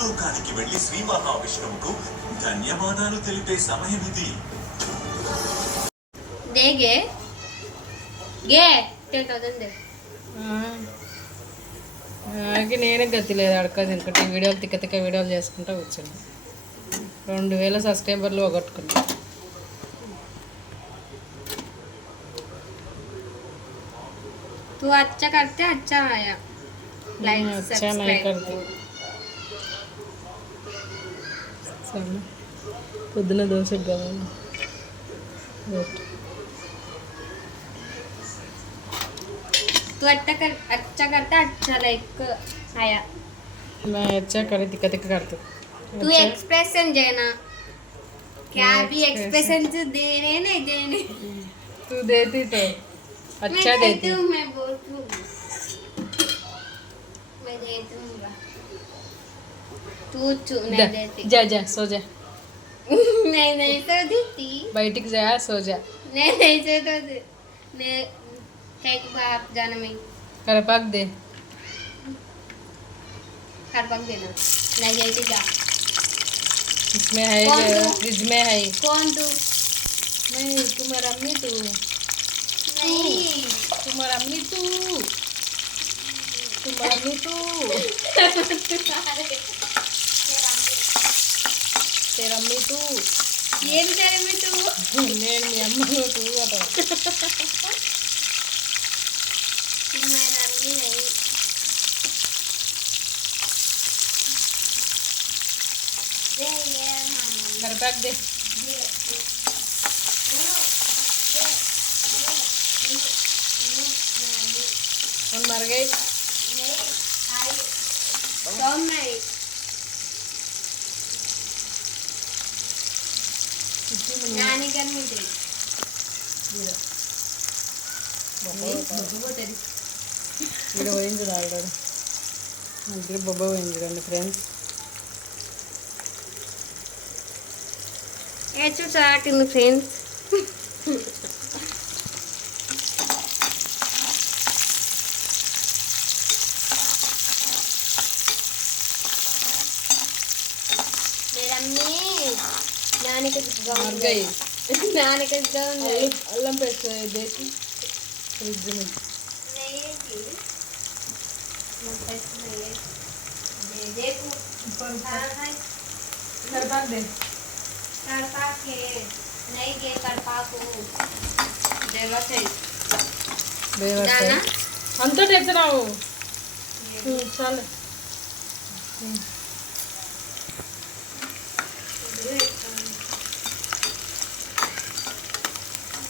భూలోకానికి వెళ్లి శ్రీ మహావిష్ణువుకు ధన్యవాదాలు తెలిపే సమయం ఇది. నేనే గతి లేదు అడగదు ఎందుకంటే వీడియోలు తిక్క తిక్క వీడియోలు చేసుకుంటూ కూర్చుంది. 2000 సబ్స్క్రైబర్లు పోగొట్టుకున్నా. तू अच्छा करते अच्छा आया लाइक अच्छा नहीं करती పొద్దున దోశకు కావాలి. तू अच्छा करता अच्छा लाइक आया मैं अच्छा करे तिक्का तिक्का करती. तू एक्सप्रेशन देना क्या भी एक्सप्रेशन देने नहीं देने तू देती तो अच्छा देती हूँ मैं बोलती हूँ मैं दे दूँगा तू नहीं देती जा जा सो जा. नहीं तो देती బయటికి जा सो जा. नहीं तो मैं एक बार जाना मैं करपाक दे कर पक देना नहीं जाती जा इसमें है फ्रिज में है. कौन तू नहीं तुम्हारा अम्मी तू नहीं तुम्हारा अम्मी तू तुम्हारा अम्मी तू तेरा अम्मी तू ఏం చేయాలి तू నేను మీ అమ్మను తూ అట. तुम्हारा अम्मी नहीं दे ये मामा करपाक दे. और मर गई नानी करनी थी ఇక్కడ పోయింది ఆల్రెడీ దగ్గర బొబ్బ పోయింది రండి ఫ్రెండ్స్. ఏ చూసాటింది ఫ్రెండ్స్ नानी के मर गई. नानी के गाँव में अल्लम पेस्ट देखी फ्रिज में नहीं थी मैं पैसे नहीं दे दे तू हाँ हाँ करपाक दे. करपा के नहीं गे करपा को देवा थे दाना అంతా తెచ్చినావు చాలు.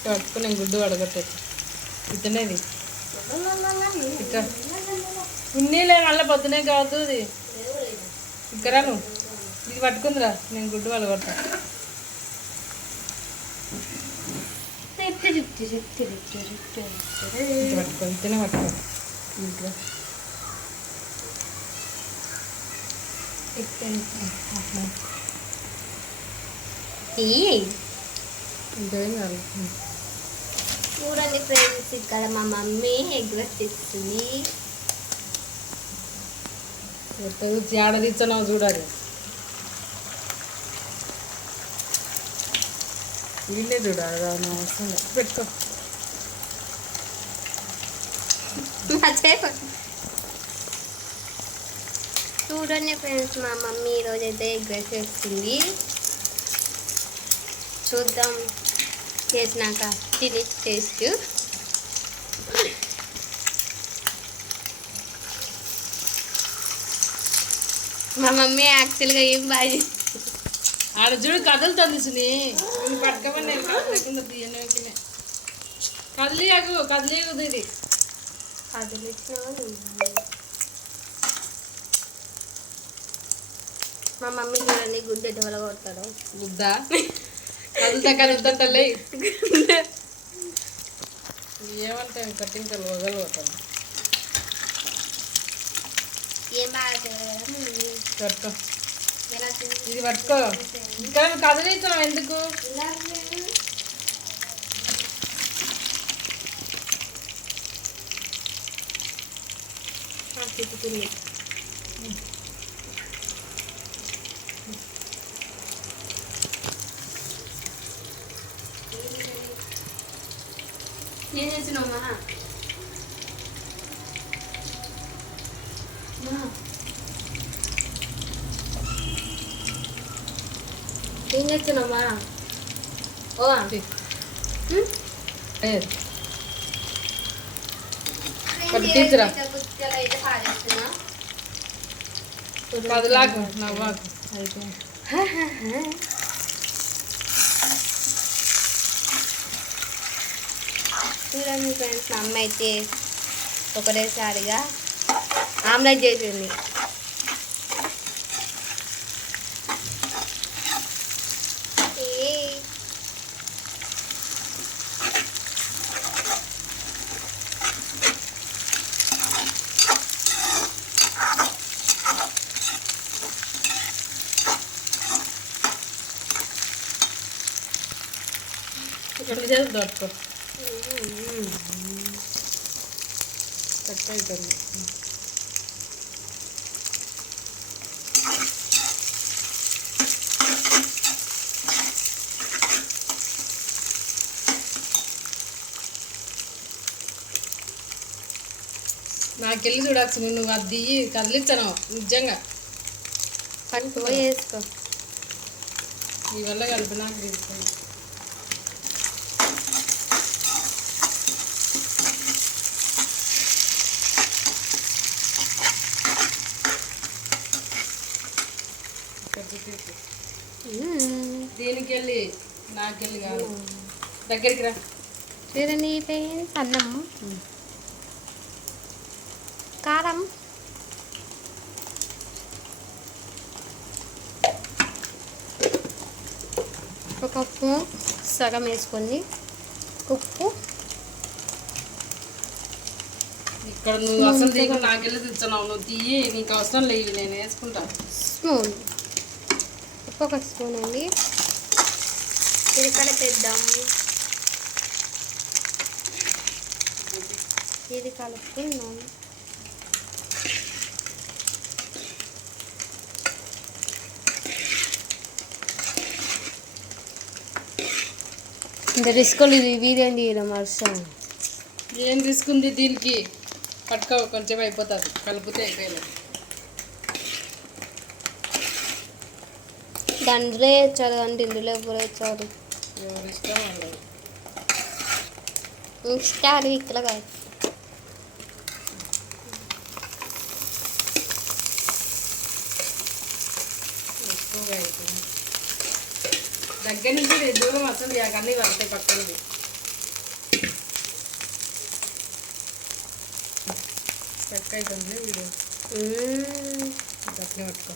కట్టుకుని గుడ్డు అడగట్టేది ఇతనేది ఇట్లా ఉన్నీలే మళ్ళీ పొద్దునే కావద్దు. ఇది ఇక్కడ నువ్వు ఇది పట్టుకుందిరా నేను గుడ్డు వాళ్ళు కొడతా. పట్టుకో ఇతనే పట్టుకో ఇంట్లో ఇంకేం కాదు. చూడండి ఫ్రెండ్స్ ఇక్కడ మా మమ్మీ ఎగ్ రైస్ ఇస్తుంది. ఏడదిచ్చావు చూడాలి. వీళ్ళే చూడాలి అవసరం లేదు. పెట్టుకో చూడండి ఫ్రెండ్స్ మా మమ్మీ ఈరోజు అయితే ఎగ్ రైస్ ఇస్తుంది. చూద్దాం చేసినాక తిని టేస్ట్. మా మమ్మీ యాక్చువల్గా ఏం బాగా ఆడ చూడు కదులుతుంది సుని నేను పట్టుకోమని నేను కింద తీయనే కదిలియాకు కదిలియదు ఇది మా మమ్మీ చూడండి గుడ్డ ఎటువంటి కొడతాడు. ముద్ద కదులుతా కదులుతా తల్లి ఏమంటాను కట్టింగ్ కలు వగలు పోతాను. ఏం బాగా పట్టుకో ఇది పట్టుకో ఇక్కడ కదిలిస్తున్నావు ఎందుకు. ఏం చేసినావు మా ఏం చేస్తున్నావా ఓ పట్టు తీర్చురా. అయితే పారేస్తున్నా కదలాకు నవ్వాకు అయితే చూడండి ఫ్రెండ్స్, మా అమ్మ అయితే ఒకటేసారిగా ఆమ్లెట్ చేసింది. ఇక్కడ చేసి దొరకో కట్ అవుతుంది. నాకెళ్ళి చూడాల్సి నువ్వు అది కదిలించాను నిజంగా పట్టు వేసుకో. ఈ వల్ల కలిపి నాకు తీసుకోండి. దీనికి వెళ్ళి నాకెళ్ళి కాదు దగ్గరికి రా. చూడండి ఫ్రెండ్స్, అన్నం కారం ఒక కప్పు సగం వేసుకొని ఉప్పు ఇక్కడ నువ్వు అసలు తీగ నాకెళ్ళి తెచ్చున్నావు. నువ్వు తీయి, నీకు అవసరం లేదు, నేను వేసుకుంటా. స్పూన్ ఉప్పు ఒక స్పూన్ అండి. జీలకర్ర తెద్దాం. ఇది కలుపుకున్నాం. ఇంత రిస్కులు ఇది వీడియో తీయడం అవసరం. ఏం తీసుకుంది దీనికి? పట్టుకో, కొంచెం అయిపోతుంది, కలిపితే అయిపోయలేదు. దాంట్లో వేయచ్చాడు అంటే ఇందులో కూడా వేయచ్చాడు. ఎవరి ఇష్టం వాళ్ళది. ఇష్టాలు ఇక్కడ కాదు. ఎక్కువగా అయిపోయింది. దగ్గర నుంచి దూరం అసలు అన్నీ పడతాయి పక్కనది. చక్క అవుతుంది వీడియో చట్నీ పట్టుకో.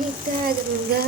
నిదానంగా